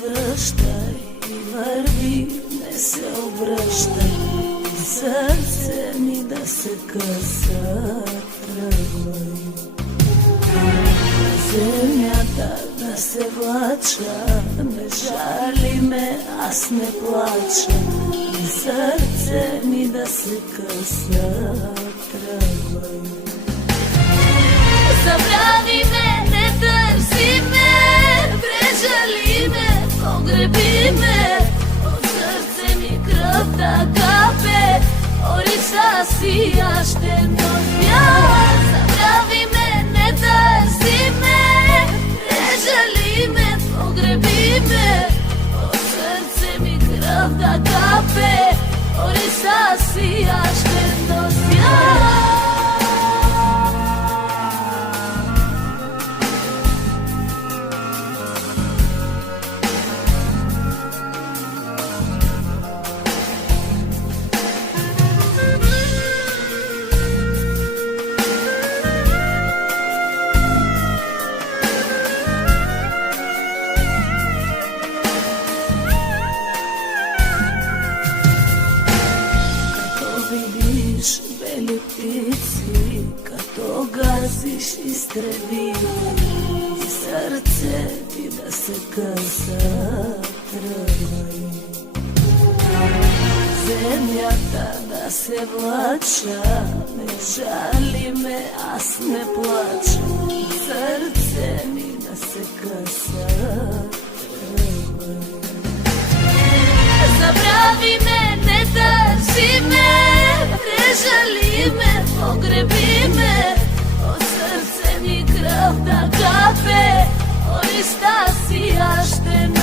връщай и върви, не се обръщай. И сърце ми да се къса, тръгвай. Земята да се влача, не жали ме, аз не плача. И сърце ми да се къса, тръгвай. Забрави ме, не търси ме, прежали ме, погреби ме. От сърце ми кръв да капе, ориса си аз ще нося. Забрави ме, не търси ме, прежали ме, погреби ме. От сърце ми кръв да капе, ориса си аз ще нося. Бели птици, като газиш изстреби, и сърце ти да се къса, тръгвай. Земята да се влача, не жали ме, аз не плача. И сърце ми да се къса, тръгвай. Забрави ме, не търси ме, прежали ме, погреби ме. От сърце ми кръв да капе, ориста си аз ще